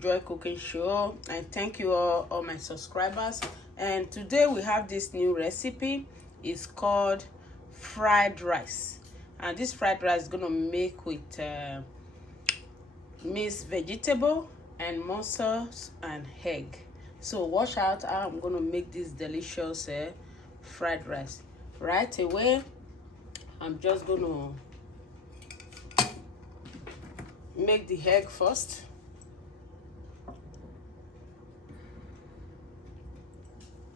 Joy Cooking Show, and thank you all my subscribers. And today we have this new recipe. It's called fried rice, and this fried rice is gonna make with mixed vegetable and mussels and egg. So watch out how I'm gonna make this delicious fried rice. Right away, I'm just gonna make the egg first.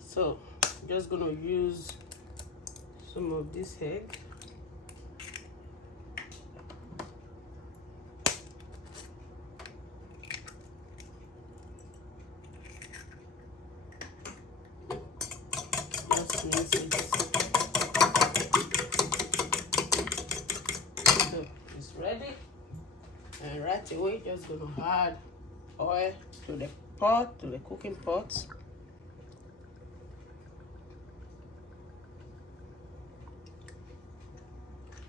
So just gonna use some of this egg. Just mix it. So it's ready. And right away, just gonna add oil to the pot, to the cooking pot.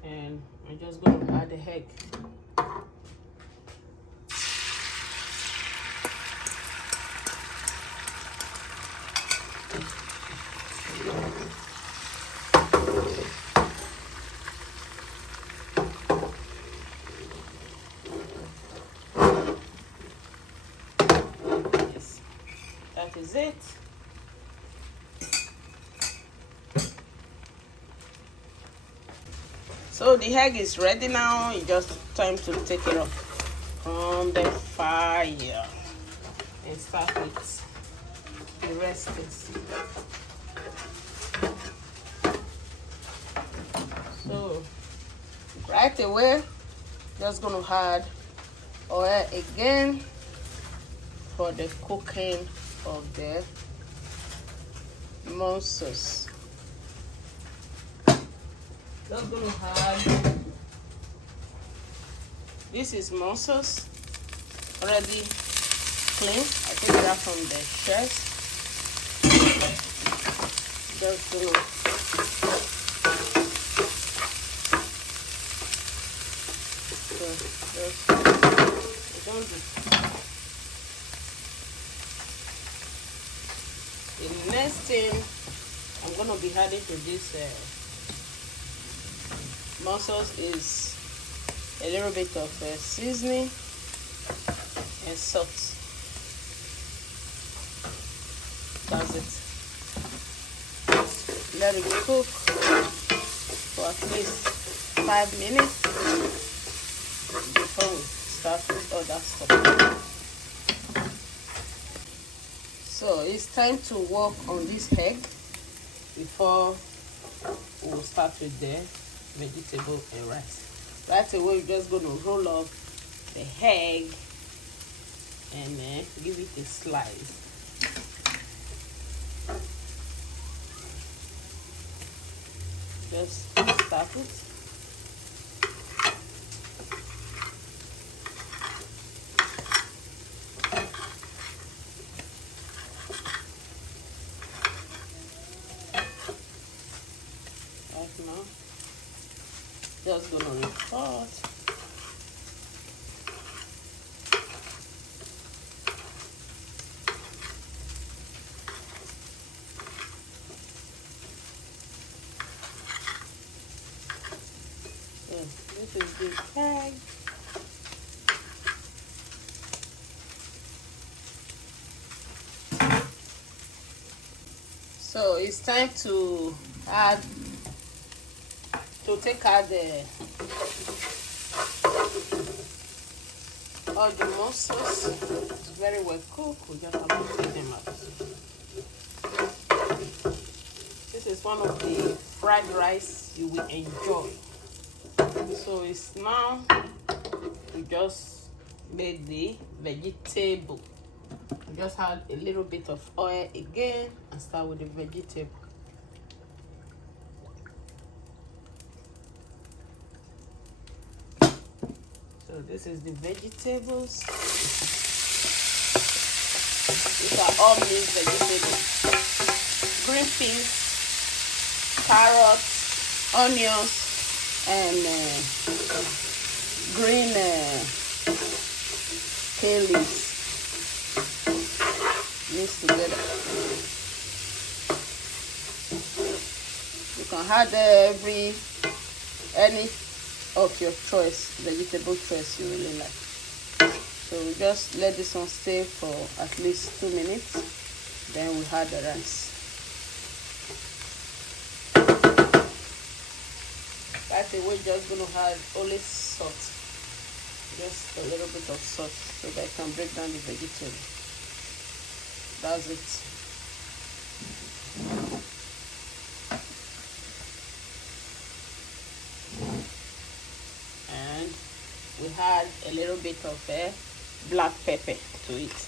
And I'm just gonna add the egg. Yes, that is it. So the egg is ready now. It's just time to take it off from the fire and start with the rest. So right away, just gonna add oil again for the cooking of the mussels. Just gonna add, this is mussels already clean. I take that from the chest. Just gonna the next thing I'm gonna be adding to this mussels is a little bit of seasoning and salt. That's it. Let it cook for at least 5 minutes before we start with all that stuff. So it's time to work on this egg before we'll start with the vegetable and rice. Right away, we're just going to roll up the egg and give it a slice. Just start it. Right now, just gonna report. So this is the egg. So it's time to take out all the mussels. It's very well cooked. We just have to take them out. This is one of the fried rice you will enjoy. So it's now we just made the vegetable. We just add a little bit of oil again and start with the vegetable. So this is the vegetables. These are all mixed vegetables. Green peas, carrots, onions, and green kale leaves. mix together. You can add any of your choice, vegetable choice you really like. So we just let this one stay for at least 2 minutes. Then we add the rice. Right away, just gonna add only salt, just a little bit of salt, so that I can break down the vegetable. That's it. And we add a little bit of black pepper to it.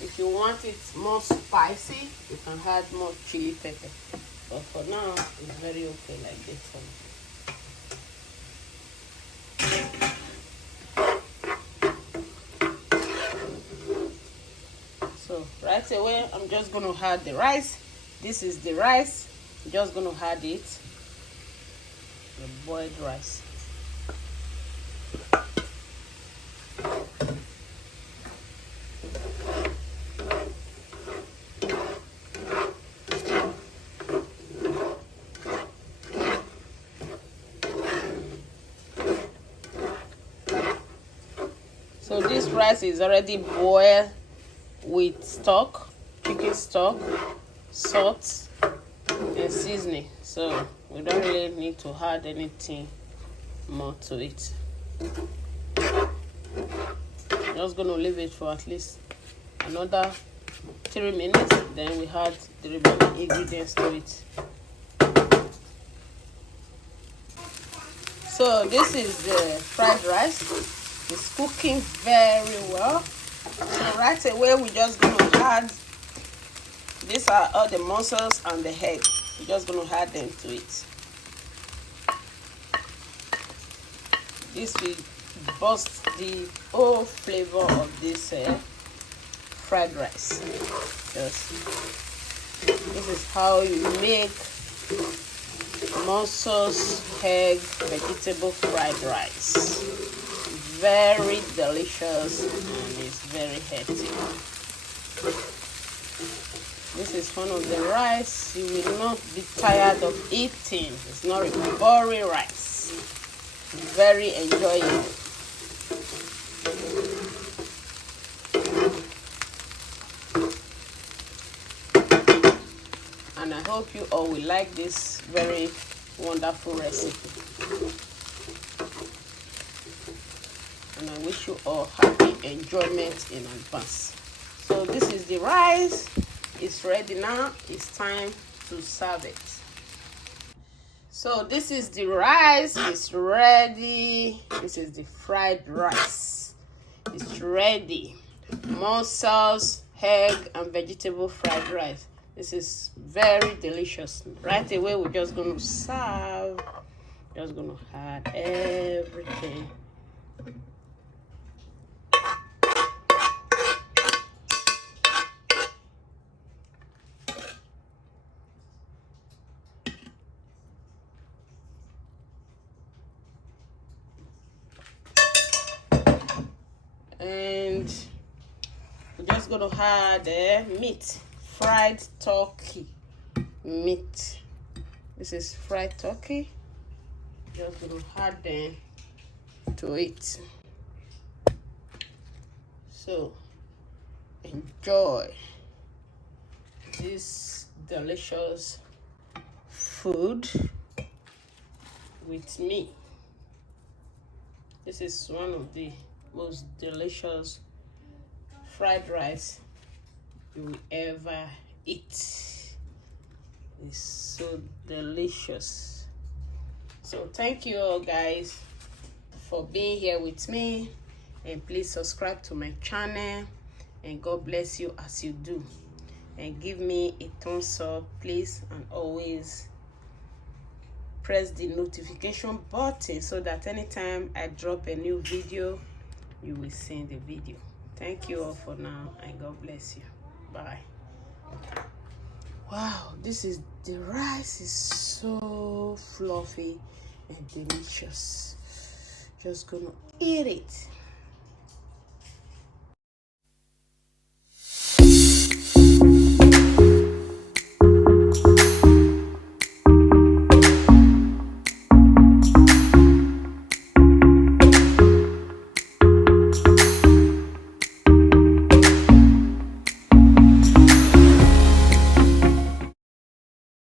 If you want it more spicy, you can add more chili pepper. But for now, it's very okay like this for me. So right away, I'm just going to add the rice. This is the rice. I'm just going to add it. The boiled rice. So this rice is already boiled with stock, chicken stock, salt, and seasoning. So we don't really need to add anything more to it. Just gonna leave it for at least another 3 minutes. Then we add the remaining ingredients to it. So this is the fried rice. It's cooking very well. So right away, we're just going to add, these are all the mussels and the egg. We're just going to add them to it. This will boost the whole flavor of this fried rice. This is how you make mussels, egg, vegetable fried rice. Very delicious and it's very healthy. This is one of the rice you will not be tired of eating. It's not a boring rice. Very enjoyable. And I hope you all will like this very wonderful recipe. And I wish you all happy enjoyment in advance. So this is the rice. It's ready now. It's time to serve it. So this is the rice. It's ready. This is the fried rice. It's ready. Mussels, egg, and vegetable fried rice. This is very delicious. Right away, we're just going to serve. Just going to add everything. And we're just going to add meat, fried turkey meat. This is fried turkey. Just going to add them to it. So enjoy this delicious food with me. This is one of the most delicious fried rice you will ever eat. It's so delicious. So thank you all guys for being here with me, and please subscribe to my channel, and God bless you as you do, and give me a thumbs up please, and always press the notification button so that anytime I drop a new video you will see the video. Thank you all for now, and God bless you. Bye. Wow, this is the rice is so fluffy and delicious. Just gonna eat it.